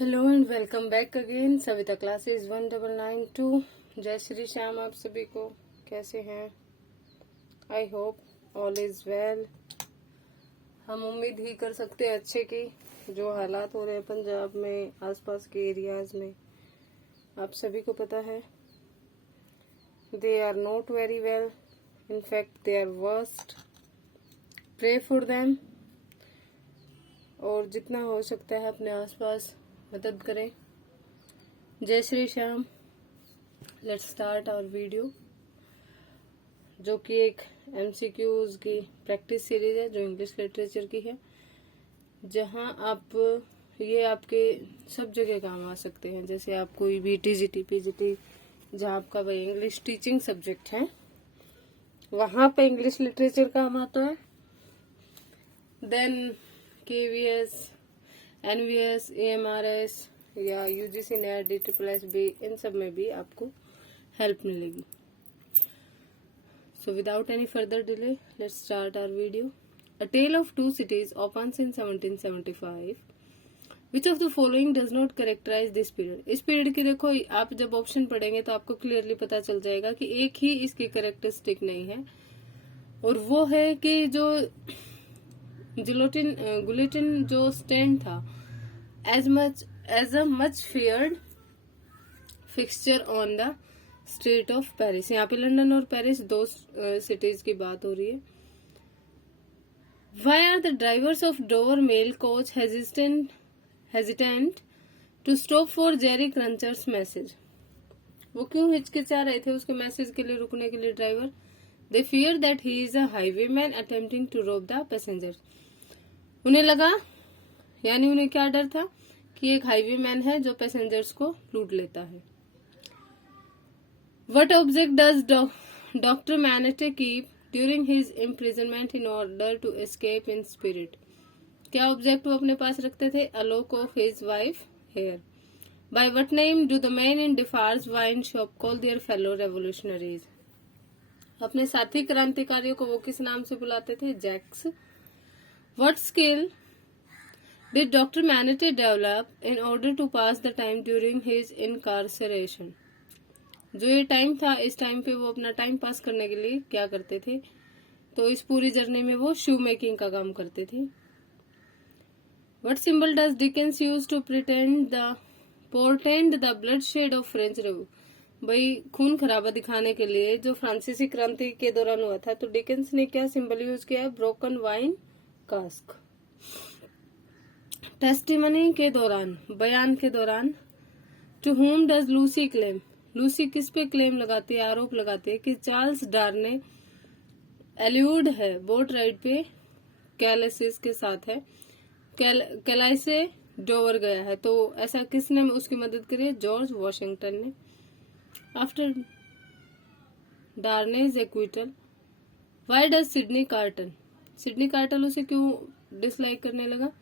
Hello and welcome back again Savita classes 1992। जय श्री श्याम आप सभी को। कैसे हैं? I hope all is well. हम उम्मीद ही कर सकते हैं अच्छे की। जो हालात हो रहे हैं पंजाब में, आसपास के एरियाज में, आप सभी को पता है they are not very well, in fact they are worst. Pray for them और जितना हो सकता है अपने आसपास मदद करें। जय Shri Shyam. Let's start our video, जो कि एक एमसीक्यूज की प्रैक्टिस सीरीज है जो इंग्लिश लिटरेचर की है, जहां आप ये आपके सब जगह काम आ सकते हैं। जैसे आप कोई भी टीजीटी पीजीटी जहां आपका वही इंग्लिश टीचिंग सब्जेक्ट है, वहां पे इंग्लिश लिटरेचर काम आता है। देन केवीएस, एनवीएस, एएमआरएस या यूजीसी नेट, DSSB, इन सब में भी आपको हेल्प मिलेगी। So without any further delay let's start our video. A tale of two cities opens in 1775। Which of the following does not characterise this period. इस period की देखो, आप जब ऑप्शन पढ़ेंगे तो आपको क्लियरली पता चल जाएगा कि एक ही इसकी कैरेक्टरिस्टिक नहीं है, और वो है कि जो गुलेटिन जो स्टैंड था as a much feared fixture on the street of Paris. यहाँ पे लंदन और पेरिस दो सिटीज की बात हो रही है। Why are the drivers of Dover mail coach hesitant to stop for Jerry Cruncher's message. वो क्यों हिचकिचा रहे थे उसके मैसेज के लिए रुकने के लिए driver? They fear that he is a highwayman attempting to rob the passengers. उन्हें लगा, यानी उन्हें क्या डर था कि एक हाईवेमैन है जो पैसेंजर्स को लूट लेता है। What object does Dr. Manette keep during his imprisonment in order to escape in spirit? क्या ऑब्जेक्ट वो अपने पास रखते थे? A lock of his wife hair. By what name do the men in Defarge wine shop call their fellow revolutionaries? अपने साथी क्रांतिकारियों को वो किस नाम से बुलाते थे? Jacques. What skill did Dr. Manette develop in order to pass the time during his incarceration? जो ये टाइम था, इस टाइम पे वो अपना टाइम पास करने के लिए क्या करते थे? तो इस पूरी जर्नी में वो शू मेकिंग का काम करते थे। What symbol does Dickens use to portend the bloodshed of French रेवू। भाई खून खराबा दिखाने के लिए जो फ्रांसीसी क्रांति के दौरान हुआ था, तो डिकेंस ने क्या सिंबल यूज किया है? Broken wine cask. टेस्टिमनी के दौरान, बयान के दौरान, to whom does Lucie claim. Lucie किस पे क्लेम लगाती है, आरोप लगाती है कि चार्ल्स डार्ने एल्यूड है, बोट राइड पे कैलेसिस के साथ है, कैलाई से डोवर गया है। तो ऐसा किसने उसकी मदद करी है? जॉर्ज वॉशिंगटन ने। After Darnay's acquittal, why does Sydney Carton उसे क्यों डिसलाइक करने लगा?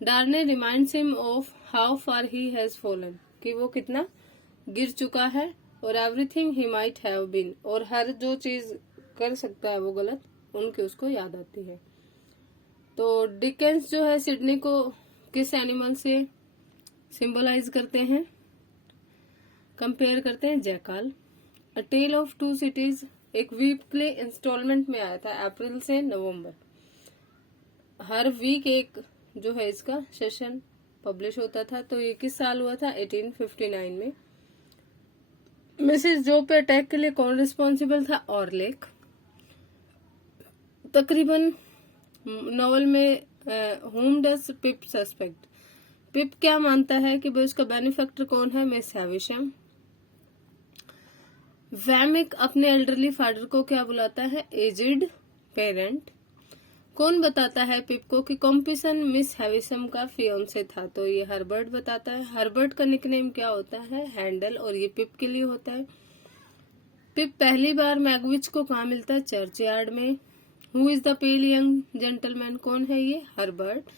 Darnay reminds him of how far he has fallen, कि वो कितना गिर चुका है, और everything he might have been, और हर जो चीज कर सकता है वो गलत उनकी उसको याद आती है। तो डिकेंस जो है सिडनी को किस एनिमल से सिंबलाइज करते हैं, कंपेयर करते हैं? Jackal. A tale of two cities एक वीकली इंस्टॉलमेंट में आया था, अप्रैल से नवंबर। हर वीक एक जो है इसका सेशन पब्लिश होता था। तो ये किस साल हुआ था? 1859 में। मिसेस जो पे अटैक के लिए कौन रिस्पॉन्सिबल था? ऑरलेक। तकरीबन नॉवल में होम डज पिप सस्पेक्ट, पिप क्या मानता है कि भाई उसका बेनिफैक्टर कौन है? मिस हैविशम। वैमिक अपने एल्डरली फादर को क्या बुलाता है? Edged parent. कौन बताता है पिप को कि कॉम्पिसन मिस हैविशम का फियोंसे था? तो ये हर्बर्ट बताता है। हर्बर्ट का निकनेम क्या होता है? हैंडल, और ये पिप के लिए होता है। पिप पहली बार मैगविच को कहाँ मिलता है? चर्च यार्ड में। Who is the pale young gentleman, कौन है ये? हर्बर्ट।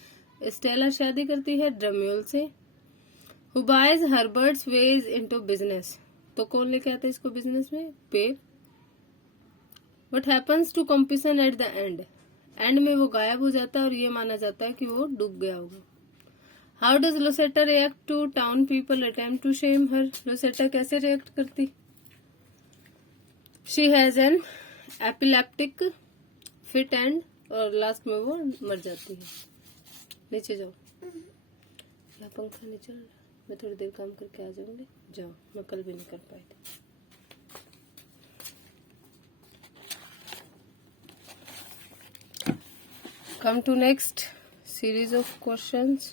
स्टेला शादी करती है ड्रम्यूल से। Who buys Herbert's ways into business, तो कौन लेके आता है इसको बिजनेस में? Pip. What happens to Compeyson at the end में वो गायब हो जाता है और ये माना जाता है कि वो डूब गया होगा। How does Lucetta react to town people attempt to shame her? Lucetta कैसे रिएक्ट करती? She has an epileptic fit and, और लास्ट में वो मर जाती है। नीचे जाओ, यहाँ पंखा नहीं चल रहा, मैं थोड़ी देर काम करके आ जाऊंगी। जाओ, मैं कल भी नहीं कर पाई थी। Come to next series of questions.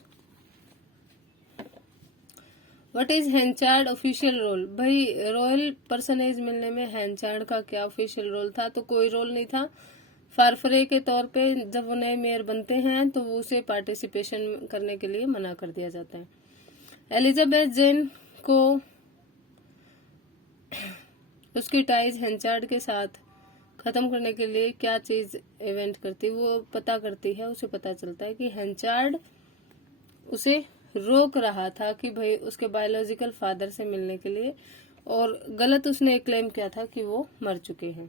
What is Henchard official role? भाई रॉयल पर्सनेज मिलने में हेंचार्ड का क्या ऑफिशियल रोल था? तो कोई रोल नहीं था। फारफरे के तौर पे जब वो नए मेयर बनते हैं तो वो उसे पार्टिसिपेशन करने के लिए मना कर दिया जाता है। एलिजाबेथ जेन को उसकी टाइज हेंचार्ड के साथ खत्म करने के लिए क्या चीज इवेंट करती, वो पता करती है। उसे पता चलता है कि हेंचार्ड उसे रोक रहा था कि भाई उसके बायोलॉजिकल फादर से मिलने के लिए, और गलत उसने क्लेम किया था कि वो मर चुके हैं।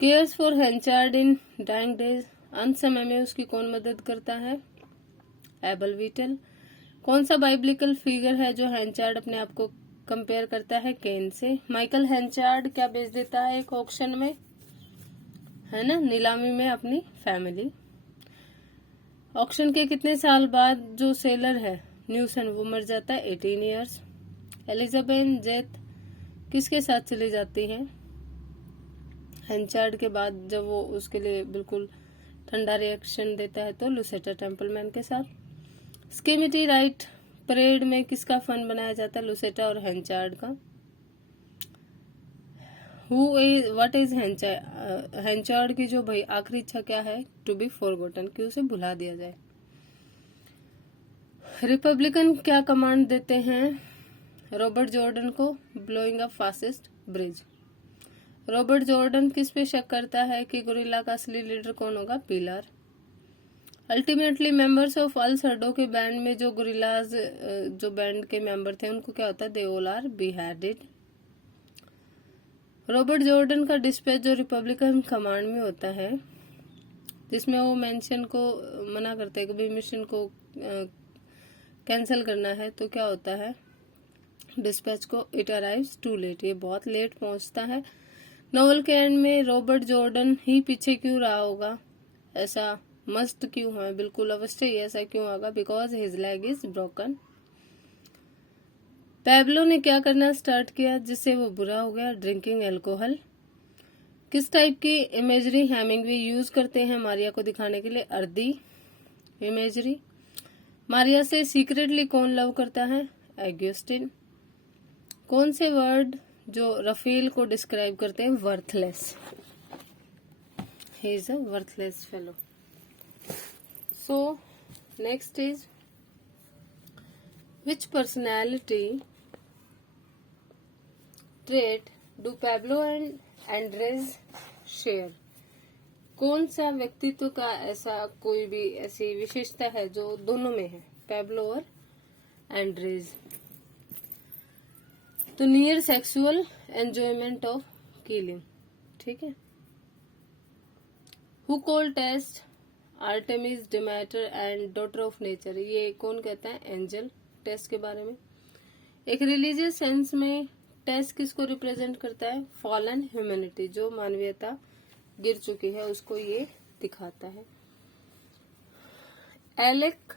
Cares for Henchard in dying days, अंत समय में उसकी कौन मदद करता है? Abel Whittle. कौन सा बाइब्लिकल फिगर है जो हेंचार्ड अपने आप को कंपेयर करता है? केन से। माइकल हेंचार्ड क्या बेच देता है एक ऑक्शन में, है ना, नीलामी में, अपनी फैमिली। ऑक्शन के कितने साल बाद जो सेलर है न्यूसन, वो मर जाता है? 18 ईयर्स। एलिजाबेथ जेथ किसके साथ चली जाती है हेंचार्ड के बाद, जब वो उसके लिए बिल्कुल ठंडा रिएक्शन देता है? तो लुसेटा टेम्पलमैन के साथ। स्कीमिटी राइट परेड में किसका फन बनाया जाता है? लुसेटा और हेंचार्ड का। व्हाट इज हेंचार्ड की जो भाई आखिरी इच्छा क्या है? टू बी फॉरगॉटन, कि उसे भुला दिया जाए। रिपब्लिकन क्या कमांड देते हैं रॉबर्ट जॉर्डन को? Blowing up fascist bridge. Robert Jordan किस पे शक करता है कि गोरिल्ला का असली लीडर कौन होगा? Pilar. Ultimately members of El Sordo के बैंड में जो गोरिल्लाज जो बैंड के मेंबर थे उनको क्या होता है? They all are beheaded. Robert Jordan का डिस्पैच जो रिपब्लिकन कमांड में होता है, जिसमें वो मेंशन को मना करते हैं कि भाई मिशन को कैंसिल करना है, तो क्या होता है डिस्पैच को? इट अराइव्स टू लेट, ये बहुत लेट पहुंचता है। नॉवल के एंड में रॉबर्ट जॉर्डन ही पीछे क्यों रहा होगा? ऐसा मस्ट क्यों है? बिल्कुल अवश्य ही ऐसा क्यों होगा? Because his leg is broken. Pablo ने क्या करना स्टार्ट किया जिससे वो बुरा हो गया? Drinking alcohol. किस टाइप की इमेजरी हेमिंगवे यूज करते हैं मारिया को दिखाने के लिए? Earthy imagery. मारिया से सीक्रेटली कौन लव करता है? एग्यूस्टिन। कौन से वर्ड जो रफेल को डिस्क्राइब करते हैं? Worthless. He is a worthless fellow. So next is which personality trait do Pablo and Andres share? कौन सा व्यक्तित्व का ऐसा कोई भी ऐसी विशेषता है जो दोनों में है, पैब्लो और एंड्रेज? तो near sexual enjoyment of killing, ठीक है। Who call Tess Artemis Demeter and daughter of nature, ये कौन कहता है? एंजल टेस्ट के बारे में। एक रिलीजियस सेंस में टेस्ट किसको रिप्रेजेंट करता है? फॉलन ह्यूमैनिटी, जो मानवीयता गिर चुकी है उसको ये दिखाता है। एलेक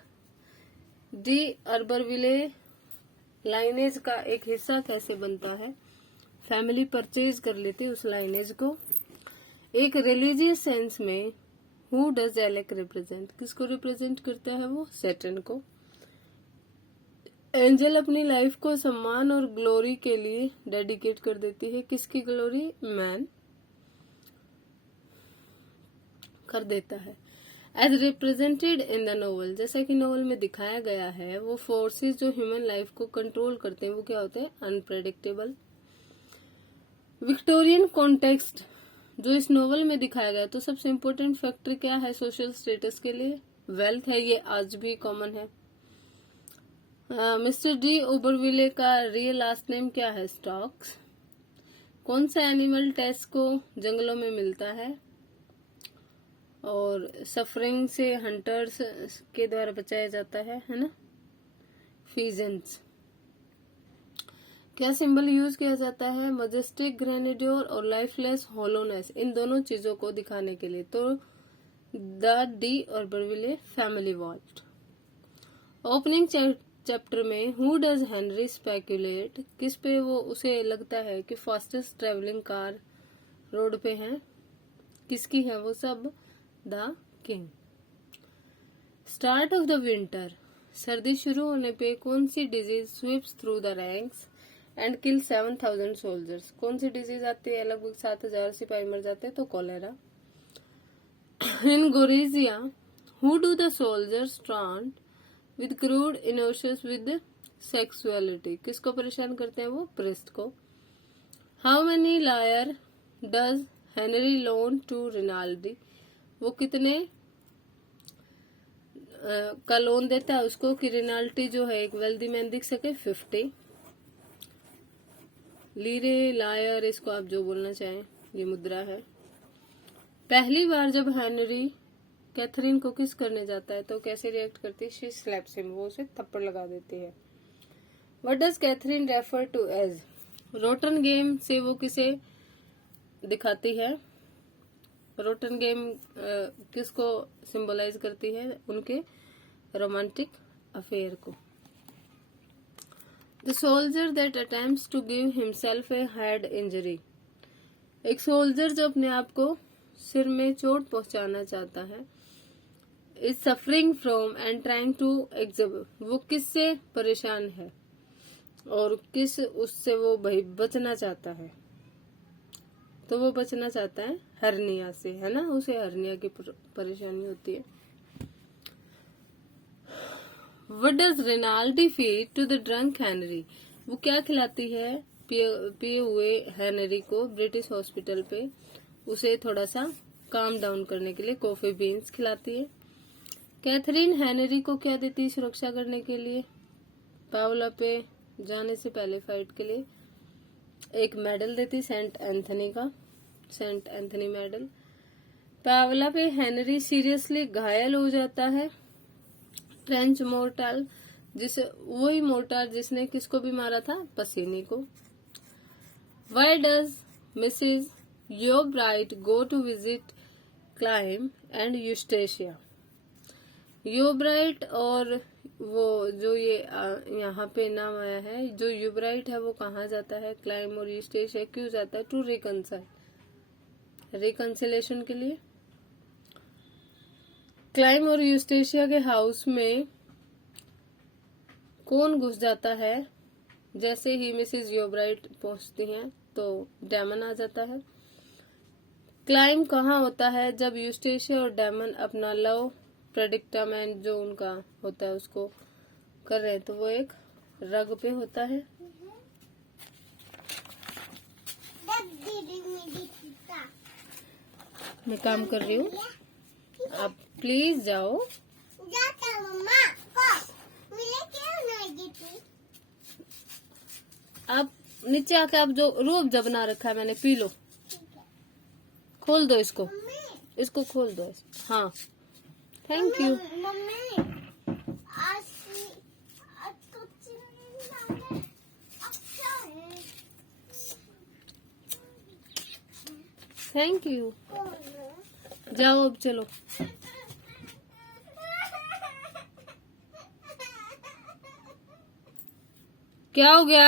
डी अर्बरविले लाइनेज का एक हिस्सा कैसे बनता है? फैमिली परचेज कर लेती उस लाइनेज को। एक रिलीजियस सेंस में हु डज एलेक रिप्रेजेंट, किसको रिप्रेजेंट करता है वो? सैटर्न को। एंजल अपनी लाइफ को सम्मान और ग्लोरी के लिए डेडिकेट कर देती है। किसकी ग्लोरी? मैन कर देता है। As represented in the novel, जैसा कि नोवेल में दिखाया गया है, वो फोर्सेस जो ह्यूमन लाइफ को कंट्रोल करते हैं वो क्या होते हैं? अनप्रेडिक्टेबल। विक्टोरियन कॉन्टेक्स्ट जो इस नोवेल में दिखाया गया, तो सबसे इम्पोर्टेंट फैक्टर क्या है सोशल स्टेटस के लिए? वेल्थ है, ये आज भी कॉमन है। मिस्टर डी ओबरविले का रियल लास्ट नेम क्या है? स्टॉक्स। कौन सा एनिमल टेस्ट को जंगलों में मिलता है और सफरिंग से हंटर्स के द्वारा बचाया जाता है ना? फिजेंट्स। क्या सिंबल यूज किया जाता है? मजेस्टिक, ग्रेनेडियर और लाइफलेस होलोनेस, इन दोनों चीजों को दिखाने के लिए। तो द डी और बर्विले फैमिली वॉल्ट। ओपनिंग चैप्टर में हु डज हेनरी स्पेक्यूलेट, किस पे वो उसे लगता है कि फास्टेस्ट ट्रेवलिंग कार रोड पे है, किसकी है वो सब? The king. Start of the winter, सर्दी शुरू होने पे कौन सी disease sweeps through the ranks and kill 7,000 soldiers? कौन सी डिजीज आती है, लगभग 7,000 सिपाही मर जाते हैं? तो cholera. In Gorizia who do the soldiers taunt with crude innuendos with sexuality, किसको परेशान करते हैं वो? प्रिस्ट को। How many lire does Henry loan to Rinaldi, वो कितने का लोन देता है उसको कि रिनाल्टी जो है एक वेल्दी मैन दिख सके? 50 लीरे, लायर, इसको आप जो बोलना चाहें, ये मुद्रा है। पहली बार जब हेनरी कैथरीन को किस करने जाता है तो कैसे रिएक्ट करती है? शी स्लैप्स हिम, वो उसे थप्पड़ लगा देती है। What does Catherine refer to as, rotten game से वो किसे दिखाती है? रोटन गेम किसको सिंबलाइज करती है? उनके रोमांटिक अफेयर को। The soldier that attempts to give himself a head injury, एक सोल्जर जो अपने आप को सिर में चोट पहुंचाना चाहता है, is suffering from and trying to एग्जिब, वो किससे परेशान है और किस उससे वो बचना चाहता है? तो वो बचना चाहता है हर्निया से, है ना, उसे हर्निया की परेशानी होती है। What does Rinaldi feed to the drunk Henry, वो क्या खिलाती है पिए हुए हेनरी को ब्रिटिश हॉस्पिटल पे? उसे थोड़ा सा काम डाउन करने के लिए कॉफी बीन्स खिलाती है। कैथरीन हेनरी को क्या देती है सुरक्षा करने के लिए? पावला पे जाने से पहले फाइट के लिए एक मेडल देती, सेंट एंथनी का, सेंट एंथनी मेडल। पावला पे हेनरी सीरियसली घायल हो जाता है। ट्रेंच मोर्टाल, वही मोर्टार जिसने किसको भी मारा था? पसीनी को। Why does Mrs Yeobright go to visit Clym and Eustacia, Yeobright और वो जो ये यहाँ पे नाम आया है, जो यूब्राइट है वो कहाँ जाता है? क्लाइम और यूस्टेशिया क्यों जाता है? टू रिकंसिलेशन के लिए। क्लाइम और यूस्टेशिया के हाउस में कौन घुस जाता है? जैसे ही मिसेज योब्राइट पहुंचती हैं तो डैमन आ जाता है। क्लाइम कहाँ होता है जब यूस्टेशिया और डैमन अपना लव प्रेडिक्टामेंट जो उनका होता है उसको कर रहे हैं? तो वो एक रग पे होता है। मैं काम कर रही हूँ, आप प्लीज जाओ। आप नीचे आके आप जो रूह अफ़ज़ा बना रखा है मैंने, पी लो। खोल दो इसको, इसको खोल दो। हाँ, थैंक यू। थैंक यू, जाओ अब चलो। क्या हो गया?